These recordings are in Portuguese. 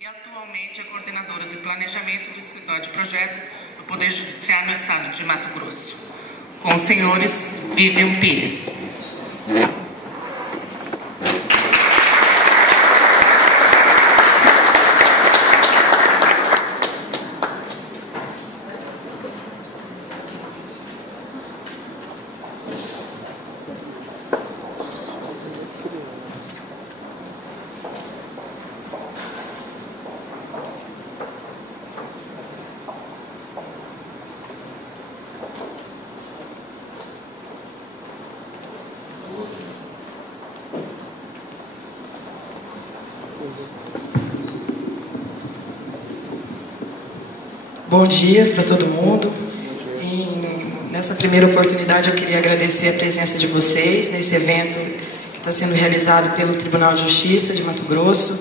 e atualmente é coordenadora de planejamento do escritório de projetos do Poder Judiciário no estado de Mato Grosso. Com os senhores, Vivian Pires. Bom dia para todo mundo. Nessa primeira oportunidade eu queria agradecer a presença de vocês nesse evento que está sendo realizado pelo Tribunal de Justiça de Mato Grosso.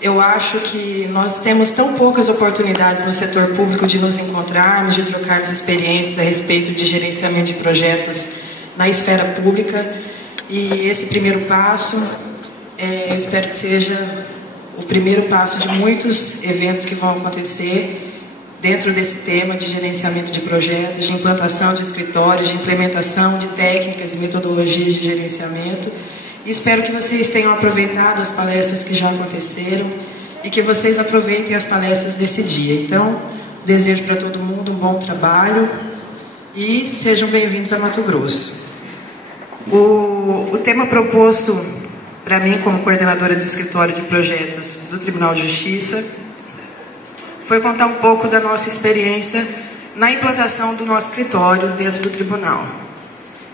Eu acho que nós temos tão poucas oportunidades no setor público de nos encontrarmos, de trocarmos experiências a respeito de gerenciamento de projetos na esfera pública. E esse primeiro passo, eu espero que seja o primeiro passo de muitos eventos que vão acontecer dentro desse tema de gerenciamento de projetos, de implantação de escritórios, de implementação de técnicas e metodologias de gerenciamento. E espero que vocês tenham aproveitado as palestras que já aconteceram e que vocês aproveitem as palestras desse dia. Então, desejo para todo mundo um bom trabalho e sejam bem-vindos a Mato Grosso. O tema proposto para mim, como coordenadora do escritório de projetos do Tribunal de Justiça, foi contar um pouco da nossa experiência na implantação do nosso escritório dentro do tribunal.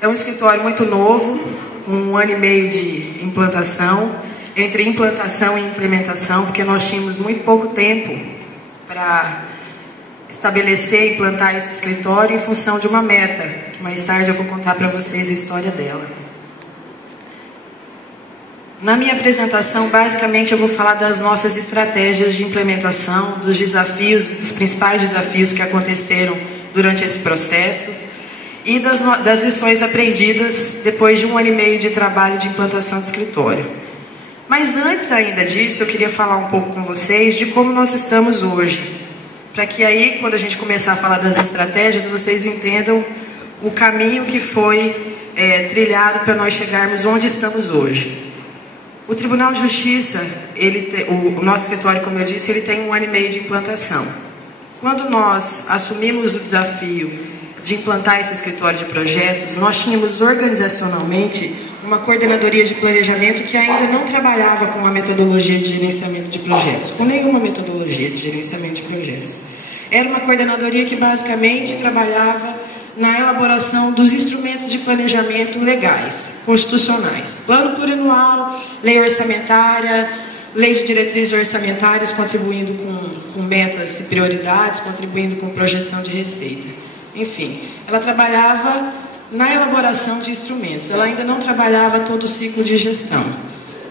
É um escritório muito novo, com 1 ano e meio de implantação, entre implantação e implementação, porque nós tínhamos muito pouco tempo para estabelecer e implantar esse escritório em função de uma meta, que mais tarde eu vou contar para vocês a história dela. Na minha apresentação, basicamente, eu vou falar das nossas estratégias de implementação, dos desafios, dos principais desafios que aconteceram durante esse processo e das lições aprendidas depois de 1 ano e meio de trabalho de implantação de escritório. Mas antes ainda disso, eu queria falar um pouco com vocês de como nós estamos hoje, para que aí, quando a gente começar a falar das estratégias, vocês entendam o caminho que foi trilhado para nós chegarmos onde estamos hoje. O Tribunal de Justiça, o nosso escritório, como eu disse, ele tem 1 ano e meio de implantação. Quando nós assumimos o desafio de implantar esse escritório de projetos, nós tínhamos organizacionalmente uma coordenadoria de planejamento que ainda não trabalhava com a metodologia de gerenciamento de projetos, com nenhuma metodologia de gerenciamento de projetos. Era uma coordenadoria que basicamente trabalhava na elaboração dos instrumentos de planejamento legais, constitucionais. Plano plurianual, lei orçamentária, lei de diretrizes orçamentárias, contribuindo com metas e prioridades, contribuindo com projeção de receita. Enfim, ela trabalhava na elaboração de instrumentos. Ela ainda não trabalhava todo o ciclo de gestão.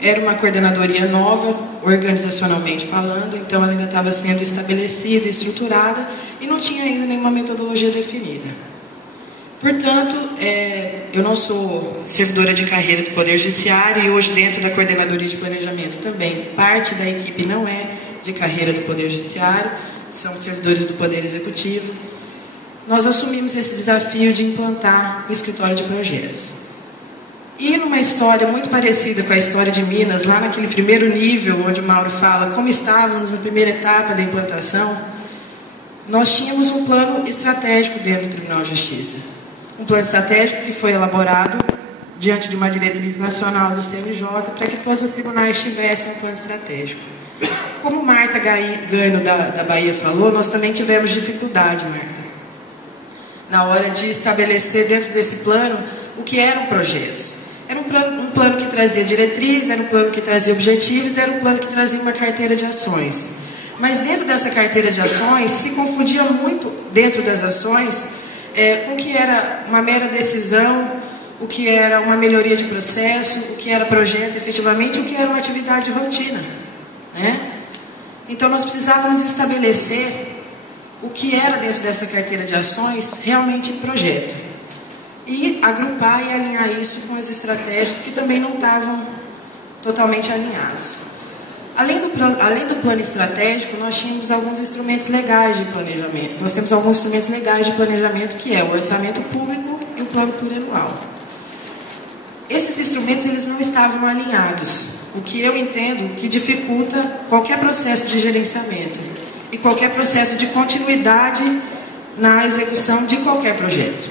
Era uma coordenadoria nova, organizacionalmente falando, então ela ainda estava sendo estabelecida, estruturada, e não tinha ainda nenhuma metodologia definida. Portanto, eu não sou servidora de carreira do Poder Judiciário e hoje dentro da Coordenadoria de Planejamento também. Parte da equipe não é de carreira do Poder Judiciário, são servidores do Poder Executivo. Nós assumimos esse desafio de implantar o escritório de projetos. E numa história muito parecida com a história de Minas, lá naquele primeiro nível, onde o Mauro fala como estávamos na primeira etapa da implantação, nós tínhamos um plano estratégico dentro do Tribunal de Justiça. Um plano estratégico que foi elaborado diante de uma diretriz nacional do CNJ para que todos os tribunais tivessem um plano estratégico. Como Marta Gano da Bahia falou, nós também tivemos dificuldade, Marta, na hora de estabelecer dentro desse plano o que eram projetos. Era um plano que trazia diretriz, era um plano que trazia objetivos, era um plano que trazia uma carteira de ações. Mas dentro dessa carteira de ações, se confundia muito dentro das ações com o que era uma mera decisão, o que era uma melhoria de processo, o que era projeto efetivamente, o que era uma atividade de rotina, né? Então nós precisávamos estabelecer o que era dentro dessa carteira de ações realmente em projeto. E agrupar e alinhar isso com as estratégias que também não estavam totalmente alinhadas. Além do plano estratégico, nós tínhamos alguns instrumentos legais de planejamento. Nós temos alguns instrumentos legais de planejamento, que é o orçamento público e o plano plurianual. Esses instrumentos, eles não estavam alinhados, o que eu entendo que dificulta qualquer processo de gerenciamento e qualquer processo de continuidade na execução de qualquer projeto.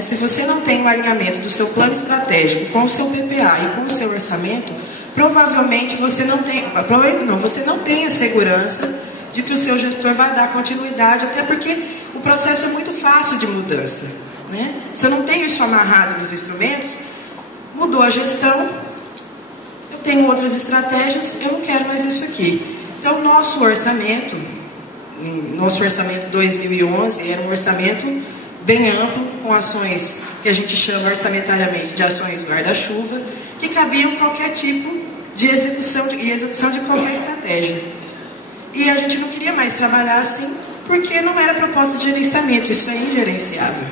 Se você não tem um alinhamento do seu plano estratégico com o seu PPA e com o seu orçamento, provavelmente você não tem a segurança de que o seu gestor vai dar continuidade, até porque o processo é muito fácil de mudança. Se eu não tenho isso amarrado nos instrumentos, mudou a gestão, eu tenho outras estratégias, eu não quero mais isso aqui. Então, nosso orçamento 2011 era um orçamento bem amplo, com ações que a gente chama orçamentariamente de ações guarda-chuva, que cabiam qualquer tipo de execução de qualquer estratégia. E a gente não queria mais trabalhar assim, porque não era proposta de gerenciamento, isso é ingerenciável.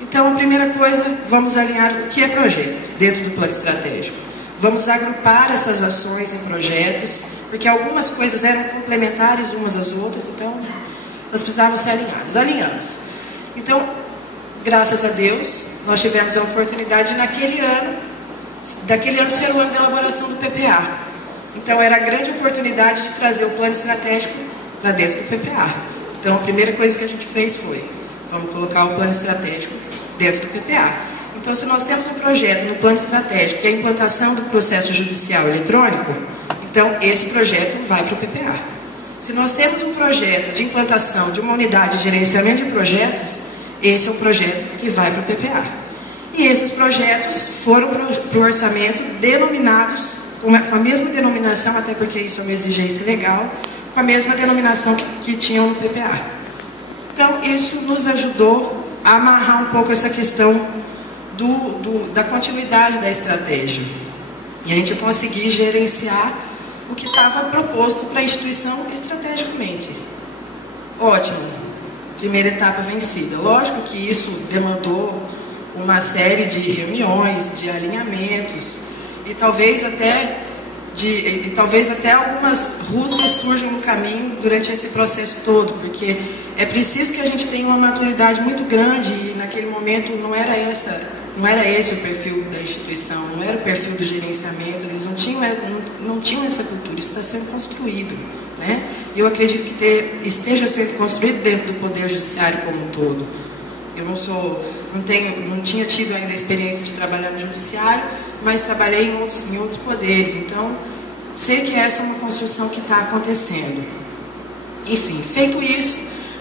Então, a primeira coisa, vamos alinhar o que é projeto dentro do plano estratégico. Vamos agrupar essas ações em projetos, porque algumas coisas eram complementares umas às outras, então nós precisávamos ser alinhados. Alinhamos. Então, graças a Deus, nós tivemos a oportunidade daquele ano ser o ano de elaboração do PPA. Então, era a grande oportunidade de trazer o plano estratégico para dentro do PPA. Então, a primeira coisa que a gente fez foi, vamos colocar o plano estratégico dentro do PPA. Então, se nós temos um projeto no plano estratégico, que é a implantação do processo judicial eletrônico, então esse projeto vai para o PPA. Se nós temos um projeto de implantação de uma unidade de gerenciamento de projetos, esse é um projeto que vai para o PPA. E esses projetos foram para o orçamento denominados, com a mesma denominação, até porque isso é uma exigência legal, com a mesma denominação que tinham no PPA. Então, isso nos ajudou a amarrar um pouco essa questão da continuidade da estratégia. E a gente conseguir gerenciar o que estava proposto para a instituição estrategicamente. Ótimo. Primeira etapa vencida. Lógico que isso demandou uma série de reuniões, de alinhamentos, e talvez até algumas rusgas surjam no caminho durante esse processo todo, porque é preciso que a gente tenha uma maturidade muito grande, e naquele momento não era esse o perfil da instituição, não era o perfil do gerenciamento, eles não tinham essa cultura, isso está sendo construído. E eu acredito que esteja sendo construído dentro do Poder Judiciário como um todo. Eu não tinha tido ainda a experiência de trabalhar no Judiciário, mas trabalhei em outros poderes, então sei que essa é uma construção que está acontecendo. Enfim, feito isso,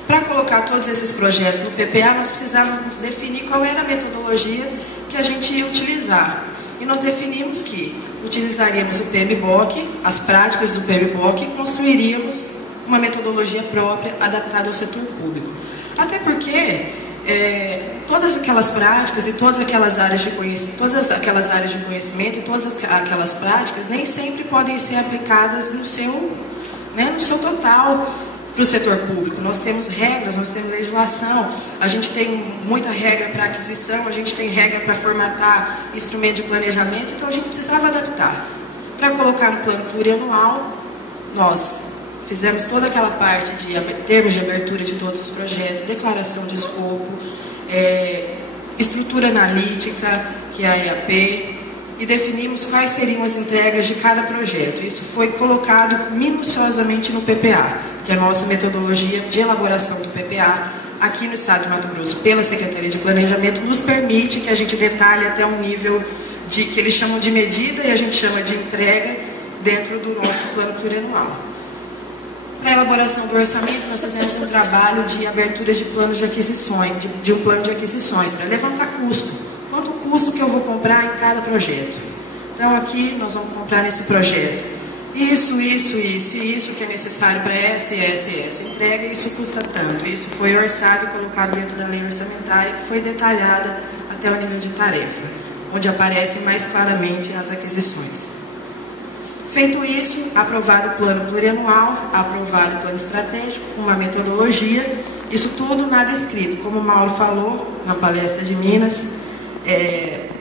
para colocar todos esses projetos no PPA, nós precisávamos definir qual era a metodologia que a gente ia utilizar. E nós definimos que utilizaríamos o PMBOK, as práticas do PMBOK, e construiríamos uma metodologia própria adaptada ao setor público. Até porque todas aquelas práticas e todas aquelas áreas de conhecimento e todas aquelas práticas nem sempre podem ser aplicadas no seu total para o setor público. Nós temos regras, nós temos legislação, a gente tem muita regra para aquisição, a gente tem regra para formatar instrumento de planejamento, então a gente precisava adaptar. Para colocar no plano plurianual, nós fizemos toda aquela parte de termos de abertura de todos os projetos, declaração de escopo, estrutura analítica, que é a EAP, e definimos quais seriam as entregas de cada projeto. Isso foi colocado minuciosamente no PPA, que é a nossa metodologia de elaboração do PPA aqui no Estado de Mato Grosso, pela Secretaria de Planejamento, nos permite que a gente detalhe até um nível que eles chamam de medida e a gente chama de entrega dentro do nosso plano plurianual. Para a elaboração do orçamento, nós fizemos um trabalho de abertura de planos de aquisições, de um plano de aquisições, para levantar custo. Quanto o custo que eu vou comprar em cada projeto? Então, aqui nós vamos comprar nesse projeto isso que é necessário para essa entrega, isso custa tanto. Isso foi orçado e colocado dentro da lei orçamentária, que foi detalhada até o nível de tarefa, onde aparecem mais claramente as aquisições. Feito isso, aprovado o plano plurianual, aprovado o plano estratégico, uma metodologia, isso tudo nada escrito. Como o Mauro falou na palestra de Minas,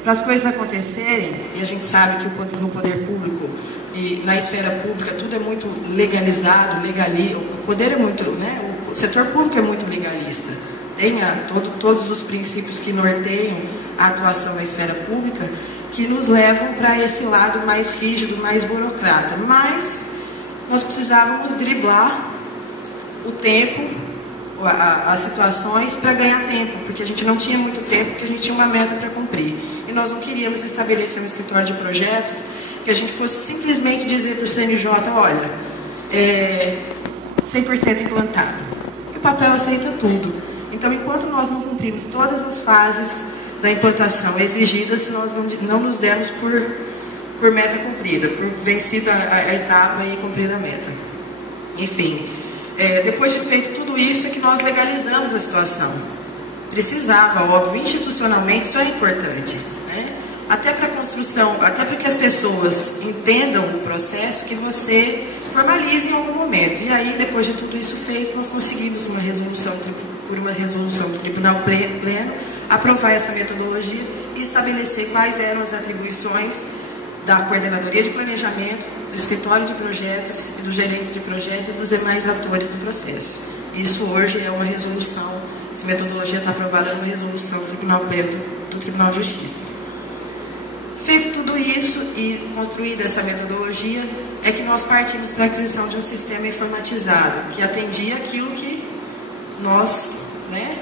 para as coisas acontecerem, e a gente sabe que no poder público e na esfera pública tudo é muito legalizado, o poder é muito, né, o setor público é muito legalista, tem todos os princípios que norteiam a atuação na esfera pública, que nos levam para esse lado mais rígido, mais burocrata. Mas nós precisávamos driblar o tempo, as situações, para ganhar tempo, porque a gente não tinha muito tempo, porque a gente tinha uma meta para cumprir. E nós não queríamos estabelecer um escritório de projetos que a gente fosse simplesmente dizer para o CNJ, olha, 100% implantado. E o papel aceita tudo. Então, enquanto nós não cumprimos todas as fases da implantação exigidas, nós não nos demos por meta cumprida, por vencida a etapa e cumprida a meta. Enfim, depois de feito tudo isso, é que nós legalizamos a situação. Precisava, óbvio, institucionalmente isso é importante, né? Até para a construção, até para que as pessoas entendam o processo, que você formalize em algum momento. E aí, depois de tudo isso feito, nós conseguimos por uma resolução do Tribunal Pleno, aprovar essa metodologia e estabelecer quais eram as atribuições da Coordenadoria de Planejamento, do Escritório de Projetos, do Gerente de Projetos e dos demais atores do processo. Isso hoje é uma resolução, essa metodologia está aprovada numa resolução do Tribunal Pleno do Tribunal de Justiça. Feito tudo isso e construída essa metodologia, é que nós partimos para a aquisição de um sistema informatizado, que atendia aquilo que nós, né,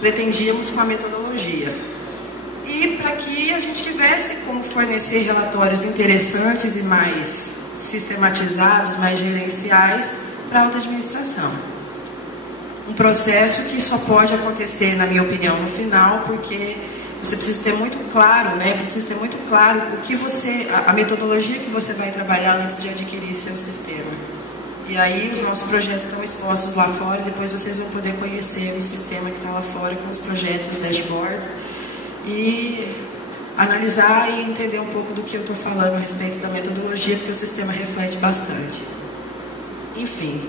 pretendíamos com a metodologia. E para que a gente tivesse como fornecer relatórios interessantes e mais sistematizados, mais gerenciais para a alta administração. Um processo que só pode acontecer, na minha opinião, no final, porque você precisa ter muito claro, né? Precisa ter muito claro a metodologia que você vai trabalhar antes de adquirir seu sistema. E aí os nossos projetos estão expostos lá fora, e depois vocês vão poder conhecer o sistema que está lá fora com os projetos, os dashboards, e analisar e entender um pouco do que eu estou falando a respeito da metodologia, porque o sistema reflete bastante. Enfim,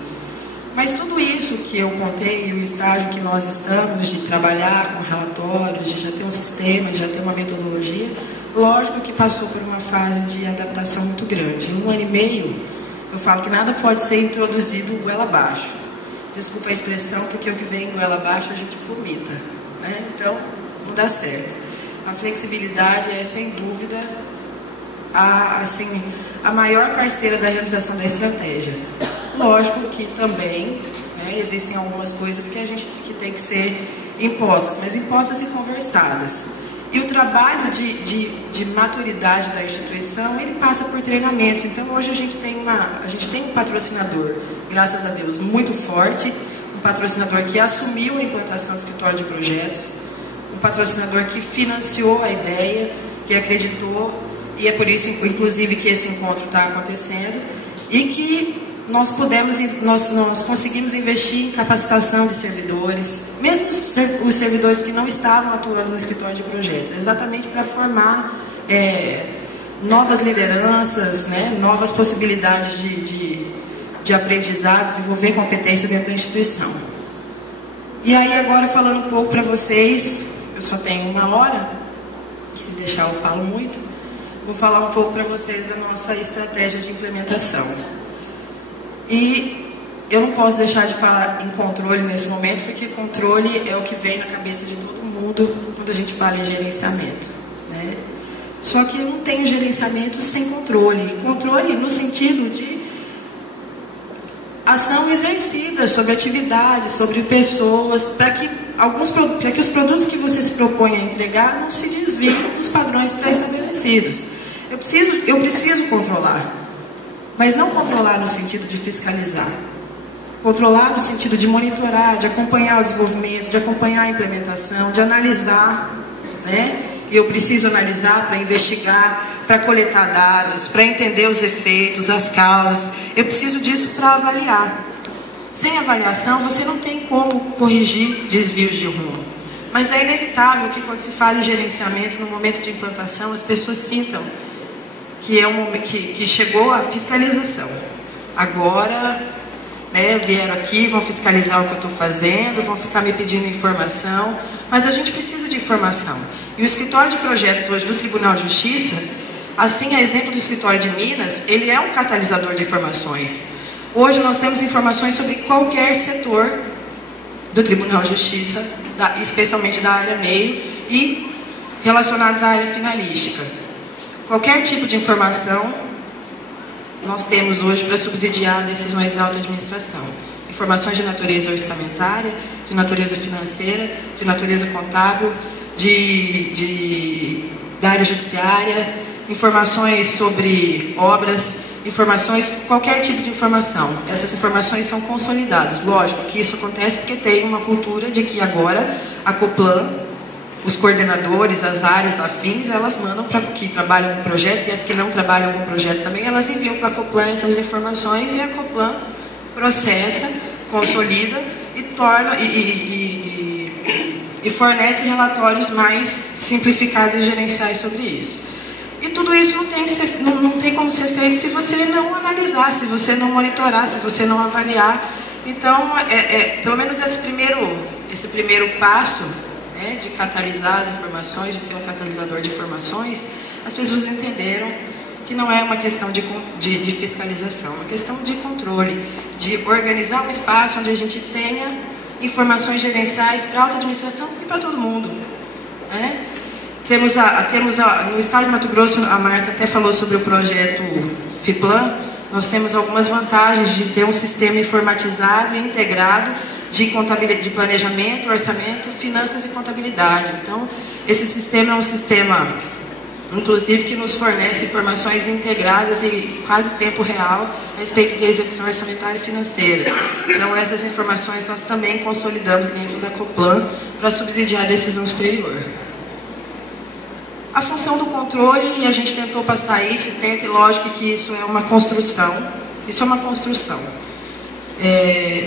mas tudo isso que eu contei, o estágio que nós estamos, de trabalhar com relatórios, de já ter um sistema, de já ter uma metodologia, lógico que passou por uma fase de adaptação muito grande. Em 1 ano e meio, eu falo que nada pode ser introduzido goela abaixo. Desculpa a expressão, porque o que vem goela abaixo a gente vomita, né? Então, não dá certo. A flexibilidade é, sem dúvida, a maior parceira da realização da estratégia. Lógico que também, né, existem algumas coisas que tem que ser impostas, mas impostas e conversadas. E o trabalho de maturidade da instituição, ele passa por treinamentos. Então, hoje a gente tem um patrocinador, graças a Deus, muito forte, um patrocinador que assumiu a implantação do escritório de projetos, um patrocinador que financiou a ideia, que acreditou, e é por isso, inclusive, que esse encontro está acontecendo, e que nós conseguimos investir em capacitação de servidores, mesmo os servidores que não estavam atuando no escritório de projetos, exatamente para formar novas lideranças, né, novas possibilidades de aprendizado, desenvolver competência dentro da instituição. E aí agora falando um pouco para vocês, eu só tenho 1 hora, se deixar eu falo muito, vou falar um pouco para vocês da nossa estratégia de implementação. E eu não posso deixar de falar em controle nesse momento, porque controle é o que vem na cabeça de todo mundo quando a gente fala em gerenciamento, né? Só que eu não tenho gerenciamento sem controle. Controle no sentido de ação exercida sobre atividades, sobre pessoas, para que os produtos que você se propõe a entregar não se desviem dos padrões pré-estabelecidos. Eu preciso controlar. Mas não controlar no sentido de fiscalizar. Controlar no sentido de monitorar, de acompanhar o desenvolvimento, de acompanhar a implementação, de analisar, né? E eu preciso analisar para investigar, para coletar dados, para entender os efeitos, as causas. Eu preciso disso para avaliar. Sem avaliação, você não tem como corrigir desvios de rumo. Mas é inevitável que quando se fala em gerenciamento, no momento de implantação, as pessoas sintam que chegou a fiscalização. Agora, vieram aqui, vão fiscalizar o que eu estou fazendo, vão ficar me pedindo informação, mas a gente precisa de informação. E o escritório de projetos hoje do Tribunal de Justiça, assim a exemplo do escritório de Minas, ele é um catalisador de informações. Hoje nós temos informações sobre qualquer setor do Tribunal de Justiça, especialmente da área meio e relacionados à área finalística. Qualquer tipo de informação nós temos hoje para subsidiar decisões da alta administração. Informações de natureza orçamentária, de natureza financeira, de natureza contábil, da área judiciária, informações sobre obras, informações, qualquer tipo de informação. Essas informações são consolidadas. Lógico que isso acontece porque tem uma cultura de que agora a Coplan, os coordenadores, as áreas afins, elas mandam para que trabalham com projetos, e as que não trabalham com projetos também, elas enviam para a Coplan essas informações, e a Coplan processa, consolida e torna e fornece relatórios mais simplificados e gerenciais sobre isso. E tudo isso não tem como ser feito se você não analisar, se você não monitorar, se você não avaliar. Então, pelo menos esse primeiro passo, de catalisar as informações, de ser um catalisador de informações, as pessoas entenderam que não é uma questão de fiscalização, é uma questão de controle, de organizar um espaço onde a gente tenha informações gerenciais para a alta administração e para todo mundo. No estado de Mato Grosso, a Marta até falou sobre o projeto FIPLAN, nós temos algumas vantagens de ter um sistema informatizado e integrado de planejamento, orçamento, finanças e contabilidade. Então, esse sistema é um sistema, inclusive, que nos fornece informações integradas em quase tempo real a respeito da execução orçamentária e financeira. Então, essas informações nós também consolidamos dentro da Coplan para subsidiar a decisão superior. A função do controle, e a gente tentou passar isso, e lógico que isso é uma construção. Isso é uma construção.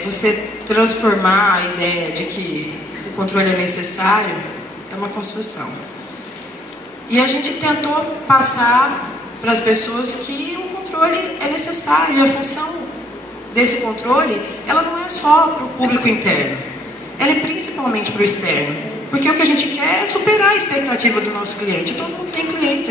Você transformar a ideia de que o controle é necessário é uma construção. E a gente tentou passar para as pessoas que o controle é necessário. E a função desse controle, ela não é só para o público interno, ela é principalmente para o externo. Porque o que a gente quer é superar a expectativa do nosso cliente. Todo mundo tem cliente,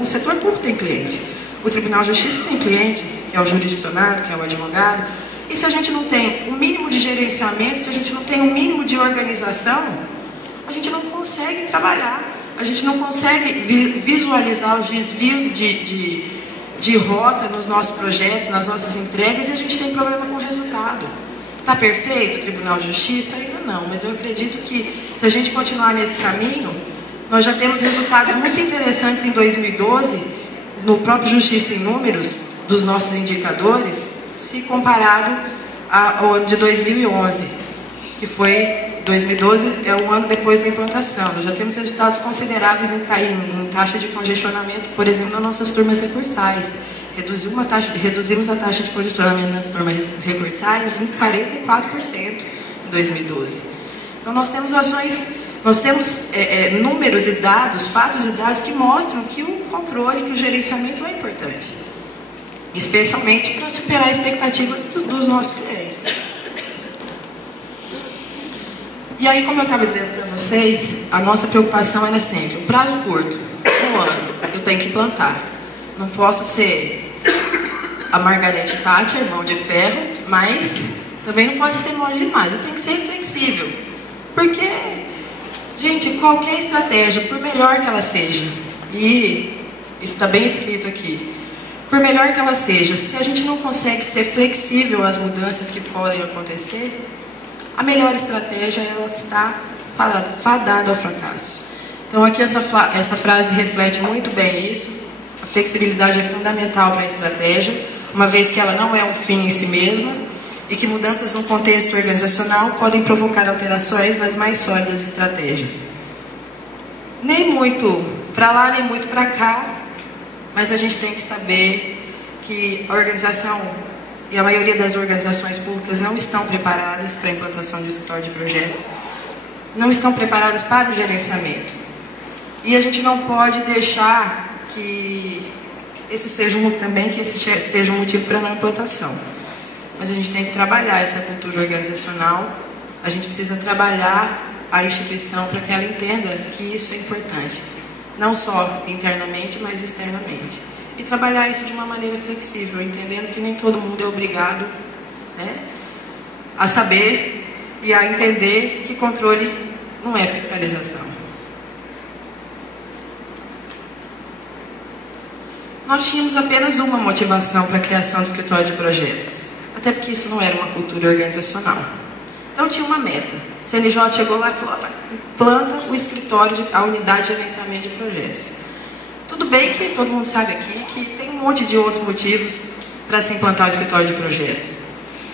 o setor público tem cliente. O Tribunal de Justiça tem cliente, que é o jurisdicionado, que é o advogado. E se a gente não tem um mínimo de gerenciamento, se a gente não tem um mínimo de organização, a gente não consegue trabalhar. A gente não consegue visualizar os desvios de rota nos nossos projetos, nas nossas entregas, e a gente tem problema com o resultado. Está perfeito o Tribunal de Justiça? Ainda não, mas eu acredito que se a gente continuar nesse caminho, nós já temos resultados muito interessantes em 2012, no próprio Justiça em Números, dos nossos indicadores, se comparado ao ano de 2011, que foi 2012, é um ano depois da implantação. Nós já temos resultados consideráveis em taxa de congestionamento, por exemplo, nas nossas turmas recursais. Reduzimos a taxa de congestionamento nas turmas recursais em 44% em 2012. Então nós temos números e dados, fatos e dados que mostram que o controle, que o gerenciamento é importante. Especialmente para superar a expectativa dos nossos clientes. E aí, como eu estava dizendo para vocês, a nossa preocupação era sempre, um prazo curto, um ano, eu tenho que implantar. Não posso ser a Margaret Thatcher, mão de ferro, mas também não posso ser mole demais, eu tenho que ser flexível. Porque, gente, qualquer estratégia, por melhor que ela seja, e isso está bem escrito aqui, por melhor que ela seja, se a gente não consegue ser flexível às mudanças que podem acontecer, a melhor estratégia ela está fadada ao fracasso. Então aqui essa frase reflete muito bem isso. A flexibilidade é fundamental para a estratégia, uma vez que ela não é um fim em si mesma e que mudanças no contexto organizacional podem provocar alterações nas mais sólidas estratégias. Nem muito para lá, nem muito para cá, mas a gente tem que saber que a organização e a maioria das organizações públicas não estão preparadas para a implantação de escritório de projetos, não estão preparadas para o gerenciamento. E a gente não pode deixar que esse seja um motivo para a não implantação. mas a gente tem que trabalhar essa cultura organizacional, a gente precisa trabalhar a instituição para que ela entenda que isso é importante, não só internamente, mas externamente. E trabalhar isso de uma maneira flexível, entendendo que nem todo mundo é obrigado, né, a saber e a entender que controle não é fiscalização. Nós tínhamos apenas uma motivação para a criação do escritório de projetos, até porque isso não era uma cultura organizacional. Então tinha uma meta. O CNJ chegou lá e falou, planta o escritório, a unidade de gerenciamento de projetos. Tudo bem que todo mundo sabe aqui que tem um monte de outros motivos para se implantar o escritório de projetos.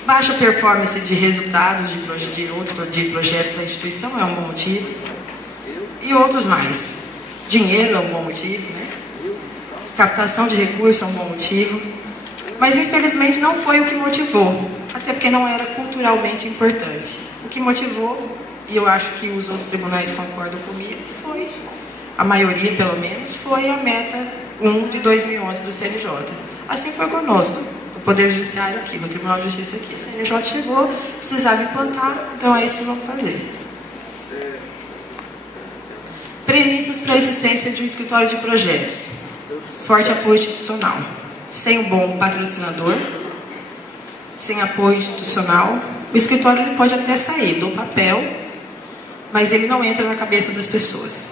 Baixa performance de resultados de projetos da instituição é um bom motivo. E outros mais. Dinheiro é um bom motivo, né? Captação de recursos é um bom motivo. Mas infelizmente não foi o que motivou. Até porque não era culturalmente importante. O que motivou, e eu acho que os outros tribunais concordam comigo, foi, a maioria pelo menos, foi a meta 1 de 2011 do CNJ. Assim foi conosco, o Poder Judiciário aqui, no Tribunal de Justiça aqui. O CNJ chegou, precisava implantar, então é isso que vamos fazer. Premissas para a existência de um escritório de projetos. Forte apoio institucional. Sem um bom patrocinador, sem apoio institucional, o escritório ele pode até sair do papel, mas ele não entra na cabeça das pessoas.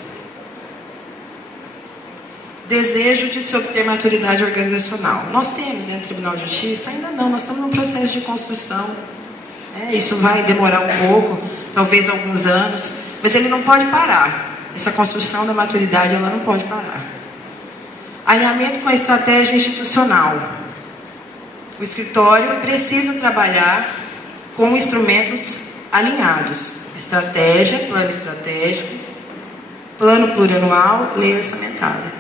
Desejo de se obter maturidade organizacional. Nós temos no Tribunal de Justiça? Ainda não, nós estamos num processo de construção. Isso vai demorar um pouco, talvez alguns anos, mas ele não pode parar. Essa construção da maturidade, ela não pode parar. Alinhamento com a estratégia institucional. O escritório precisa trabalhar com instrumentos alinhados. Estratégia, plano estratégico, plano plurianual, lei orçamentária.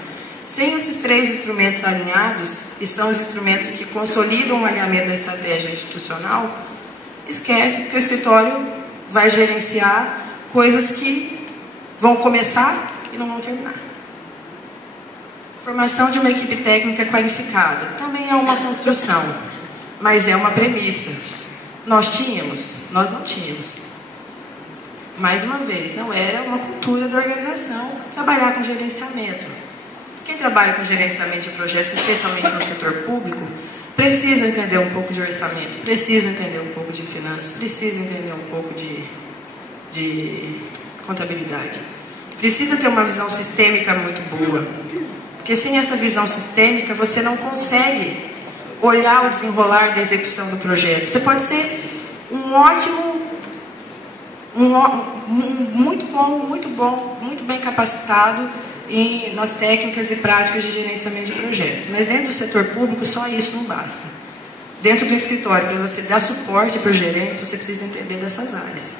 Sem esses 3 instrumentos alinhados, que são os instrumentos que consolidam o alinhamento da estratégia institucional, esquece que o escritório vai gerenciar coisas que vão começar e não vão terminar. Formação de uma equipe técnica qualificada. Também é uma construção, mas é uma premissa. Nós tínhamos? Nós não tínhamos. Mais uma vez, não era uma cultura da organização trabalhar com gerenciamento. Quem trabalha com gerenciamento de projetos, especialmente no setor público, precisa entender um pouco de orçamento, precisa entender um pouco de finanças, precisa entender um pouco de contabilidade. Precisa ter uma visão sistêmica muito boa. Porque sem essa visão sistêmica, você não consegue olhar o desenrolar da execução do projeto. Você pode ser um ótimo, muito bem capacitado nas técnicas e práticas de gerenciamento de projetos. Mas dentro do setor público, só isso não basta. Dentro do escritório, para você dar suporte para o gerente, você precisa entender dessas áreas.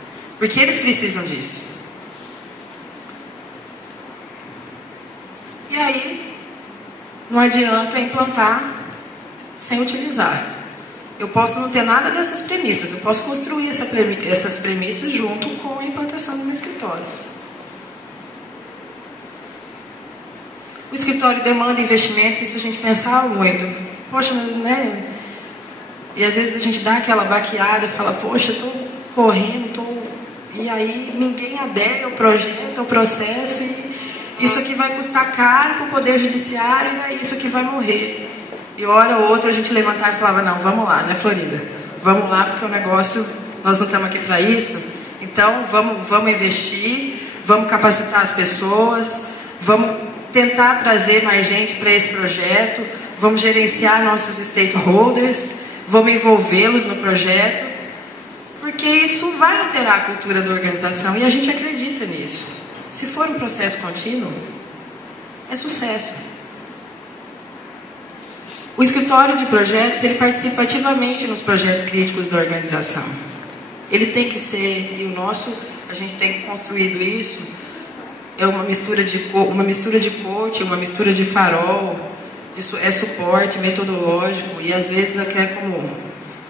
Porque eles precisam disso. E aí, não adianta implantar sem utilizar. Eu posso não ter nada dessas premissas, eu posso construir essas premissas junto com a implantação do meu escritório. O escritório demanda investimentos, e se a gente pensar muito, poxa, né? E às vezes a gente dá aquela baqueada e fala, poxa, estou correndo, e aí ninguém adere ao projeto, ao processo, e isso aqui vai custar caro para o Poder Judiciário, e daí isso aqui vai morrer. E hora ou outra a gente levantava e falava, não, vamos lá, né, Florinda? Vamos lá, porque o negócio, nós não estamos aqui para isso, então vamos investir, vamos capacitar as pessoas, vamos tentar trazer mais gente para esse projeto, vamos gerenciar nossos stakeholders, vamos envolvê-los no projeto, porque isso vai alterar a cultura da organização, e a gente acredita nisso. Se for um processo contínuo, é sucesso. O escritório de projetos, ele participa ativamente nos projetos críticos da organização. Ele tem que ser, e o nosso, a gente tem construído isso, é uma mistura de coach, uma mistura de farol, é suporte metodológico, e às vezes até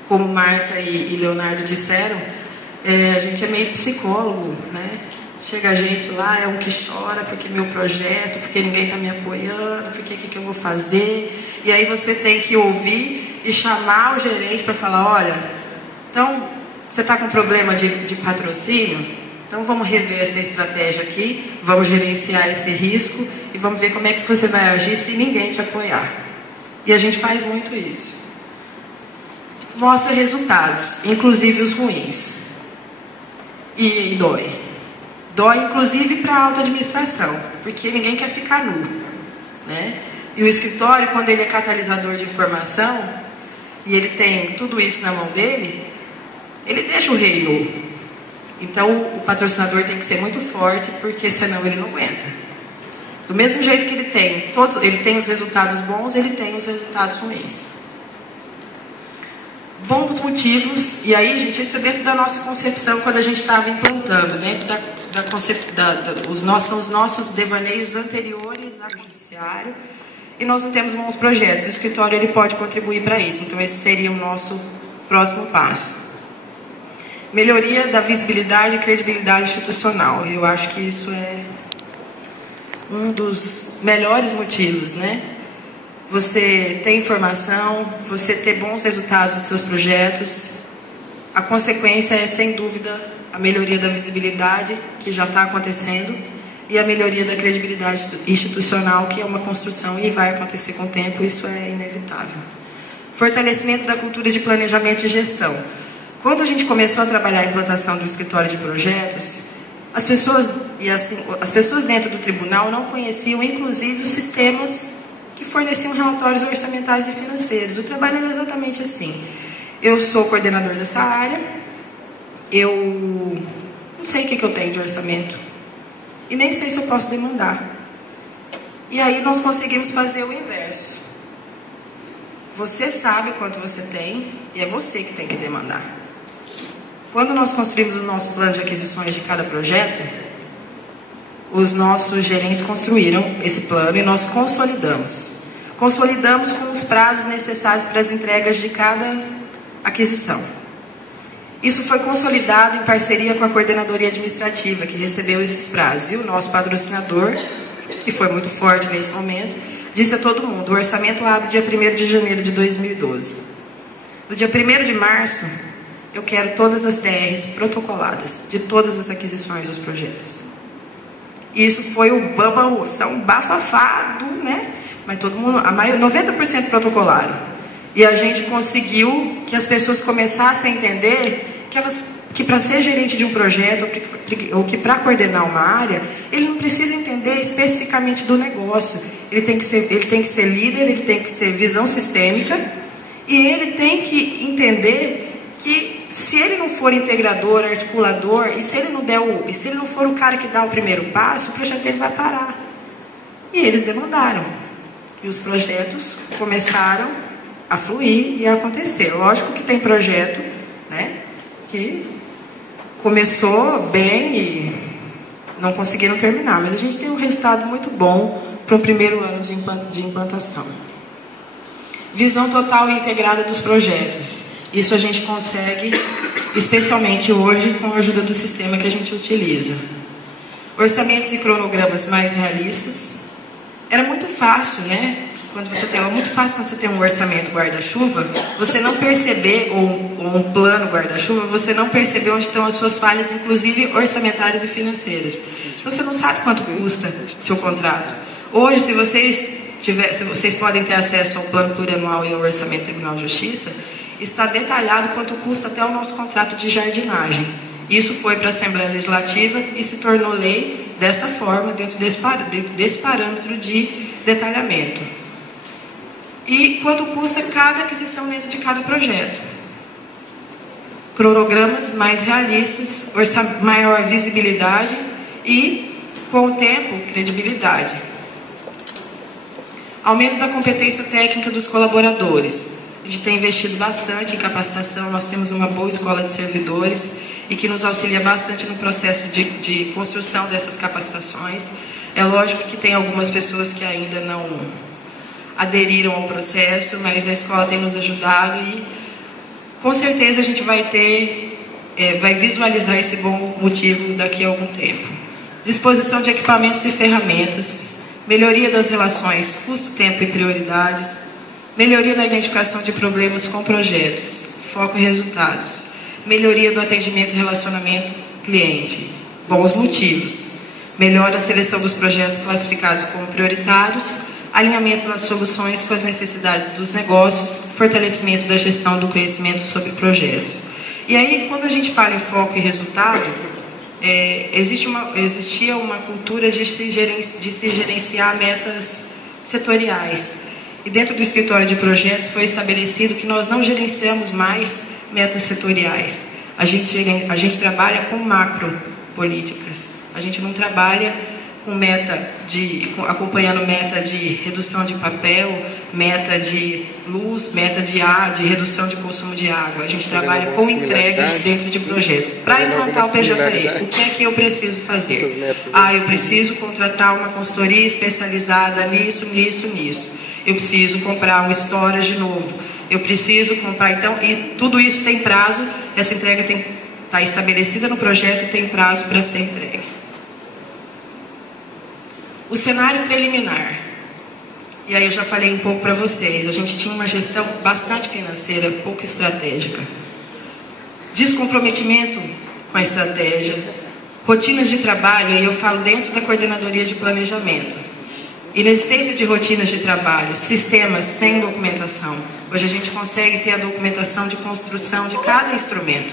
como Marta e Leonardo disseram, a gente é meio psicólogo, né? Chega a gente lá, é um que chora porque meu projeto, porque ninguém está me apoiando, porque o que eu vou fazer? E aí você tem que ouvir e chamar o gerente para falar, olha, então, você está com problema de patrocínio? Então vamos rever essa estratégia aqui, vamos gerenciar esse risco e vamos ver como é que você vai agir se ninguém te apoiar. E a gente faz muito isso. Mostra resultados, inclusive os ruins. E dói. Dói inclusive para a alta administração, porque ninguém quer ficar nu, né? E o escritório, quando ele é catalisador de informação, e ele tem tudo isso na mão dele, ele deixa o rei nu. Então o patrocinador tem que ser muito forte, porque senão ele não aguenta. Do mesmo jeito que ele tem os resultados bons, ele tem os resultados ruins. Bons motivos, e aí, gente, isso é dentro da nossa concepção quando a gente estava implantando, dentro são os nossos devaneios anteriores ao judiciário, e nós não temos bons projetos. O escritório ele pode contribuir para isso, então esse seria o nosso próximo passo. Melhoria da visibilidade e credibilidade institucional. Eu acho que isso é um dos melhores motivos, né? Você ter informação, você ter bons resultados dos seus projetos. A consequência é, sem dúvida, a melhoria da visibilidade, que já está acontecendo, e a melhoria da credibilidade institucional, que é uma construção e vai acontecer com o tempo, isso é inevitável. Fortalecimento da cultura de planejamento e gestão. Quando a gente começou a trabalhar a implantação do escritório de projetos, as pessoas dentro do tribunal não conheciam, inclusive, os sistemas que forneciam relatórios orçamentários e financeiros. O trabalho era exatamente assim. Eu sou coordenador dessa área, eu não sei o que eu tenho de orçamento e nem sei se eu posso demandar. E aí nós conseguimos fazer o inverso. Você sabe quanto você tem e é você que tem que demandar. Quando nós construímos o nosso plano de aquisições de cada projeto, os nossos gerentes construíram esse plano e nós consolidamos. Consolidamos com os prazos necessários para as entregas de cada aquisição. Isso foi consolidado em parceria com a coordenadoria administrativa, que recebeu esses prazos. E o nosso patrocinador, que foi muito forte nesse momento, disse a todo mundo, o orçamento abre dia 1º de janeiro de 2012. No dia 1º de março, eu quero todas as DRs protocoladas de todas as aquisições dos projetos. E isso foi o bafafado, né? Mas todo mundo, 90% protocolaram. E a gente conseguiu que as pessoas começassem a entender que para ser gerente de um projeto, ou que para coordenar uma área, ele não precisa entender especificamente do negócio. Ele tem que ser líder, ele tem que ser visão sistêmica, e ele tem que entender que se ele não for integrador, articulador, e se ele não for o cara que dá o primeiro passo, o projeto dele vai parar. E eles demandaram. E os projetos começaram a fluir e a acontecer. Lógico que tem projeto, né, que começou bem e não conseguiram terminar, mas a gente tem um resultado muito bom para o primeiro ano de implantação. Visão total e integrada dos projetos. Isso a gente consegue, especialmente hoje, com a ajuda do sistema que a gente utiliza. Orçamentos e cronogramas mais realistas. Era muito fácil, né? Muito fácil quando você tem um orçamento guarda-chuva, você não perceber, ou um plano guarda-chuva, você não perceber onde estão as suas falhas, inclusive orçamentárias e financeiras. Então você não sabe quanto custa seu contrato. Hoje, se vocês podem ter acesso ao plano plurianual e ao orçamento do Tribunal de Justiça, está detalhado quanto custa até o nosso contrato de jardinagem. Isso foi para a Assembleia Legislativa e se tornou lei desta forma, dentro desse parâmetro de detalhamento. E quanto custa cada aquisição dentro de cada projeto. Cronogramas mais realistas, maior visibilidade e, com o tempo, credibilidade. Aumento da competência técnica dos colaboradores. A gente tem investido bastante em capacitação, nós temos uma boa escola de servidores e que nos auxilia bastante no processo de construção dessas capacitações. É lógico que tem algumas pessoas que ainda não aderiram ao processo, mas a escola tem nos ajudado e com certeza a gente vai visualizar esse bom motivo daqui a algum tempo. Disposição de equipamentos e ferramentas, melhoria das relações, custo, tempo e prioridades, melhoria na identificação de problemas com projetos, foco em resultados, melhoria do atendimento e relacionamento cliente, bons motivos, melhora a seleção dos projetos classificados como prioritários, alinhamento das soluções com as necessidades dos negócios, fortalecimento da gestão do conhecimento sobre projetos. E aí, quando a gente fala em foco e resultado, existia uma cultura de se gerenciar metas setoriais. E dentro do escritório de projetos foi estabelecido que nós não gerenciamos mais metas setoriais. A gente trabalha com macro políticas. A gente não trabalha com acompanhando meta de redução de papel, meta de luz, meta de redução de consumo de água. A gente trabalha com entregas dentro de projetos. Para implantar o PJE, o que é que eu preciso fazer? Eu preciso contratar uma consultoria especializada nisso. Eu preciso comprar um storage novo. Eu preciso comprar, então, e tudo isso tem prazo. Essa entrega está estabelecida no projeto e tem prazo para ser entregue. O cenário preliminar. E aí eu já falei um pouco para vocês. A gente tinha uma gestão bastante financeira, pouco estratégica. Descomprometimento com a estratégia. Rotinas de trabalho, e aí eu falo dentro da coordenadoria de planejamento. Inexistência de rotinas de trabalho, sistemas sem documentação. Hoje a gente consegue ter a documentação de construção de cada instrumento.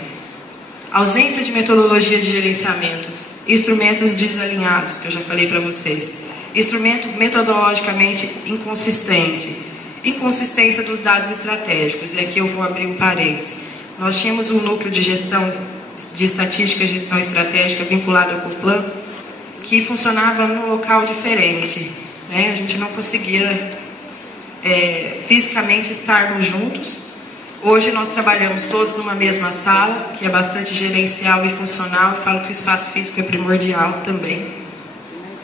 Ausência de metodologia de gerenciamento. Instrumentos desalinhados, que eu já falei para vocês. Instrumento metodologicamente inconsistente. Inconsistência dos dados estratégicos. E aqui eu vou abrir um parênteses. Nós tínhamos um núcleo de gestão, de estatística e gestão estratégica vinculado ao Coplan, que funcionava num local diferente. A gente não conseguia fisicamente estarmos juntos. Hoje nós trabalhamos todos numa mesma sala, que é bastante gerencial e funcional. Eu falo que o espaço físico é primordial também.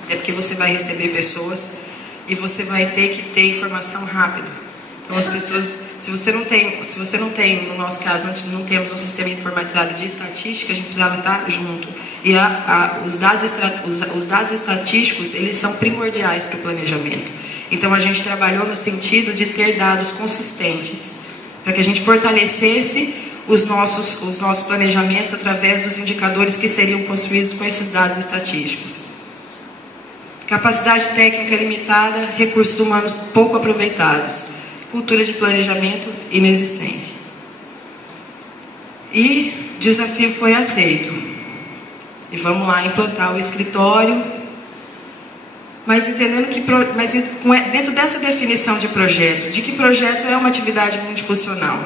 É porque você vai receber pessoas e você vai ter que ter informação rápido. Então as pessoas, se você não tem, no nosso caso, não temos um sistema informatizado de estatística, a gente precisava estar junto. E os dados estatísticos, eles são primordiais para o planejamento. Então a gente trabalhou no sentido de ter dados consistentes, para que a gente fortalecesse os nossos planejamentos através dos indicadores que seriam construídos com esses dados estatísticos. Capacidade técnica limitada, recursos humanos pouco aproveitados, cultura de planejamento inexistente. E desafio foi aceito. E vamos lá implantar o escritório, mas entendendo que dentro dessa definição de projeto, de que projeto é uma atividade multifuncional.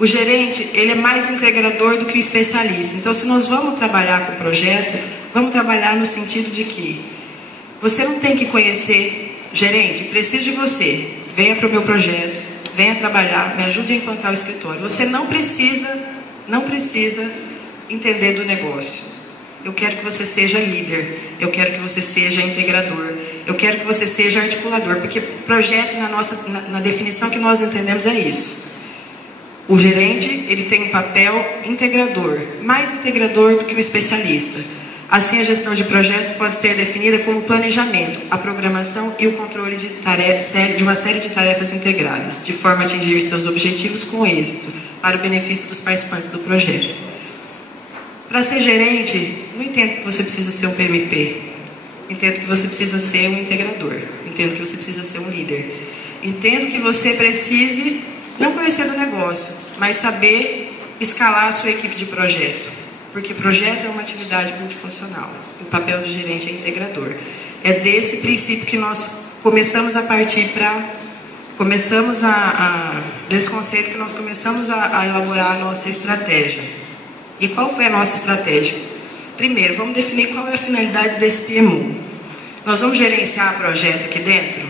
O gerente, ele é mais integrador do que o especialista. Então, se nós vamos trabalhar com o projeto, vamos trabalhar no sentido de que você não tem que conhecer, gerente, preciso de você, venha para o meu projeto, venha trabalhar, me ajude a implantar o escritório. Você não precisa entender do negócio. Eu quero que você seja líder, eu quero que você seja integrador, eu quero que você seja articulador, porque projeto na definição que nós entendemos é isso. O gerente, ele tem um papel integrador, mais integrador do que o especialista. Assim, a gestão de projetos pode ser definida como planejamento, a programação e o controle de uma série de tarefas integradas, de forma a atingir seus objetivos com êxito, para o benefício dos participantes do projeto. Para ser gerente, não entendo que você precisa ser um PMP. Entendo que você precisa ser um integrador. Entendo que você precisa ser um líder. Entendo que você precise não conhecer do negócio, mas saber escalar a sua equipe de projeto. Porque projeto é uma atividade multifuncional. O papel do gerente é integrador. É desse princípio que nós começamos a partir desse conceito que nós começamos a elaborar a nossa estratégia. E qual foi a nossa estratégia? Primeiro, vamos definir qual é a finalidade desse PMU. Nós vamos gerenciar projeto aqui dentro?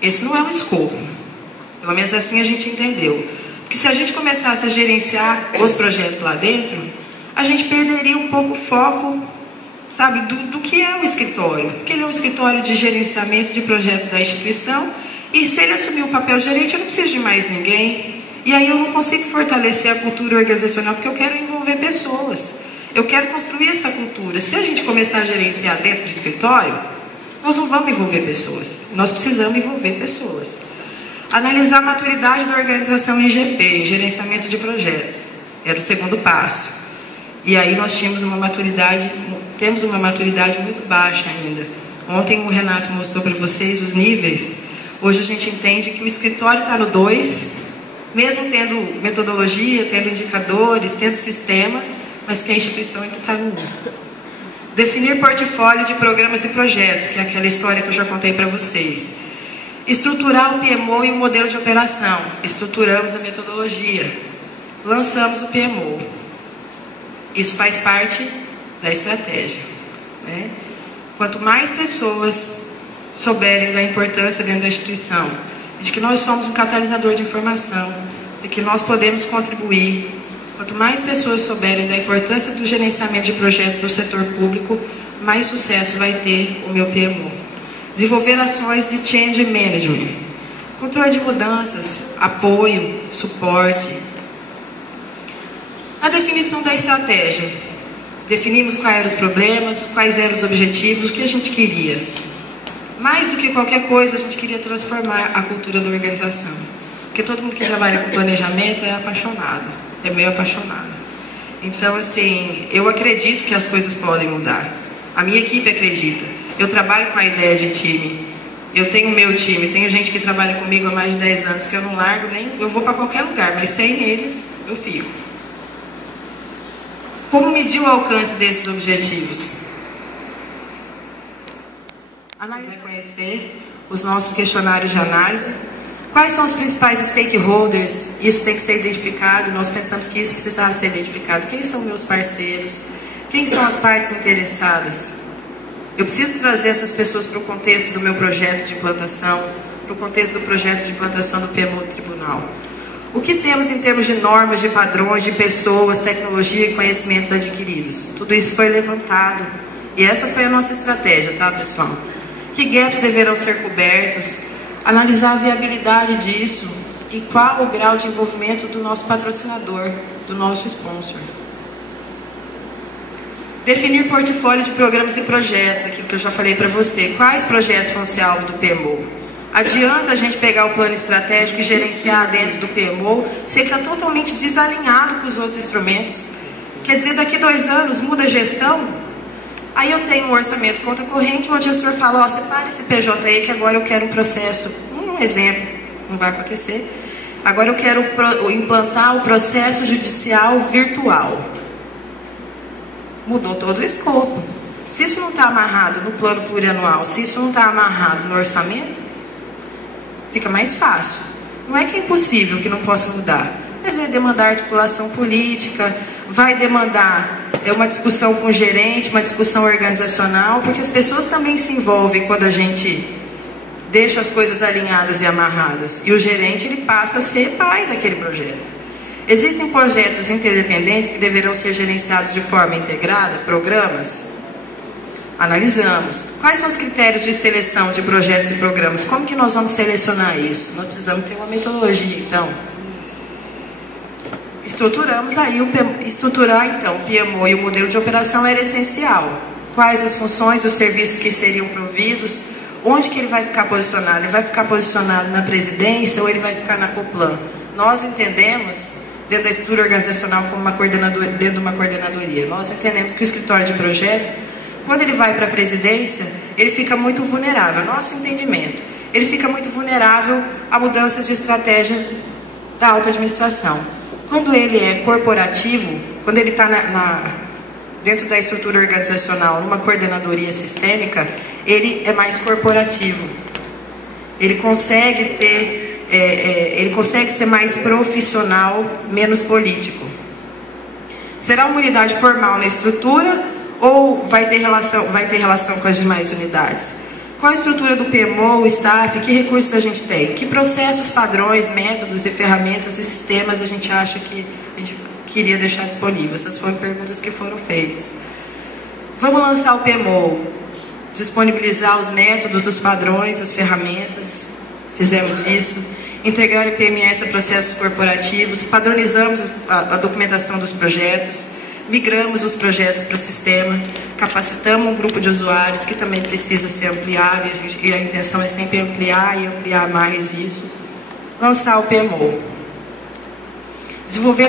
Esse não é o escopo. Pelo menos assim a gente entendeu. Porque se a gente começasse a gerenciar os projetos lá dentro, a gente perderia um pouco o foco, sabe, do que é o escritório. Porque ele é um escritório de gerenciamento de projetos da instituição, e se ele assumir o papel de gerente, eu não preciso de mais ninguém. E aí eu não consigo fortalecer a cultura organizacional, porque eu quero envolver pessoas. Eu quero construir essa cultura. Se a gente começar a gerenciar dentro do escritório, nós não vamos envolver pessoas. Nós precisamos envolver pessoas. Analisar a maturidade da organização em GP, em gerenciamento de projetos. Era o segundo passo. E aí nós temos uma maturidade muito baixa ainda. Ontem o Renato mostrou para vocês os níveis. Hoje a gente entende que o escritório está no 2, mesmo tendo metodologia, tendo indicadores, tendo sistema, mas que a instituição ainda está no 1. Definir portfólio de programas e projetos, que é aquela história que eu já contei para vocês. Estruturar o PMO e o modelo de operação. Estruturamos a metodologia. Lançamos o PMO. Isso faz parte da estratégia, né? Quanto mais pessoas souberem da importância dentro da instituição, de que nós somos um catalisador de informação, de que nós podemos contribuir, quanto mais pessoas souberem da importância do gerenciamento de projetos do setor público, mais sucesso vai ter o meu PMO. Desenvolver ações de change management, controle de mudanças, apoio, suporte. A definição da estratégia. Definimos quais eram os problemas, quais eram os objetivos, o que a gente queria. Mais do que qualquer coisa, a gente queria transformar a cultura da organização. Porque todo mundo que trabalha com planejamento é apaixonado, é meio apaixonado. Então, assim, eu acredito que as coisas podem mudar. A minha equipe acredita. Eu trabalho com a ideia de time. Eu tenho o meu time, tenho gente que trabalha comigo há mais de 10 anos que eu não largo nem... Eu vou para qualquer lugar, mas sem eles, eu fico. Como medir o alcance desses objetivos? Analisar e conhecer os nossos questionários de análise. Quais são os principais stakeholders? Isso tem que ser identificado. Nós pensamos que isso precisava ser identificado. Quem são meus parceiros? Quem são as partes interessadas? Eu preciso trazer essas pessoas para o contexto do meu projeto de implantação, para o contexto do projeto de implantação do PMO do Tribunal. O que temos em termos de normas, de padrões, de pessoas, tecnologia e conhecimentos adquiridos? Tudo isso foi levantado. E essa foi a nossa estratégia, tá, pessoal? Que gaps deverão ser cobertos? Analisar a viabilidade disso e qual o grau de envolvimento do nosso patrocinador, do nosso sponsor. Definir portfólio de programas e projetos, aquilo que eu já falei para você. Quais projetos vão ser alvo do PMO? Adianta a gente pegar o plano estratégico e gerenciar dentro do PMO se ele está totalmente desalinhado com os outros instrumentos? Quer dizer, daqui 2 anos muda a gestão? Aí eu tenho um orçamento conta corrente, onde o gestor fala, ó, separa esse PJ aí que agora eu quero um processo. Um exemplo, não vai acontecer. Agora eu quero implantar o processo judicial virtual. Mudou todo o escopo. Se isso não está amarrado no plano plurianual, se isso não está amarrado no orçamento, fica mais fácil. Não é que é impossível que não possa mudar, mas vai demandar articulação política, vai demandar uma discussão com o gerente, uma discussão organizacional, porque as pessoas também se envolvem quando a gente deixa as coisas alinhadas e amarradas. E o gerente, ele passa a ser pai daquele projeto. Existem projetos interdependentes que deverão ser gerenciados de forma integrada, programas? Analisamos. Quais são os critérios de seleção de projetos e programas? Como que nós vamos selecionar isso? Nós precisamos ter uma metodologia, então. Estruturamos aí, estruturar então o PMO e o modelo de operação era essencial. Quais as funções, os serviços que seriam providos, onde que ele vai ficar posicionado? Ele vai ficar posicionado na presidência ou ele vai ficar na Coplan? Nós entendemos, dentro da estrutura organizacional, como dentro de uma coordenadoria, nós entendemos que o escritório de projeto, quando ele vai para a presidência, ele fica muito vulnerável, nosso entendimento, ele fica muito vulnerável à mudança de estratégia da alta administração. Quando ele é corporativo, quando ele está dentro da estrutura organizacional, numa coordenadoria sistêmica, ele é mais corporativo. Ele consegue ser mais profissional, menos político. Será uma unidade formal na estrutura ou vai ter relação com as demais unidades? Qual a estrutura do PMO, o staff, que recursos a gente tem? Que processos, padrões, métodos e ferramentas e sistemas a gente acha que a gente queria deixar disponível? Essas foram perguntas que foram feitas. Vamos lançar o PMO, disponibilizar os métodos, os padrões, as ferramentas. Fizemos isso. Integrar o PMS a processos corporativos. Padronizamos a documentação dos projetos. Migramos os projetos para o sistema, capacitamos um grupo de usuários que também precisa ser ampliado, e a intenção é sempre ampliar e ampliar mais isso. lançar o PMO. Desenvolver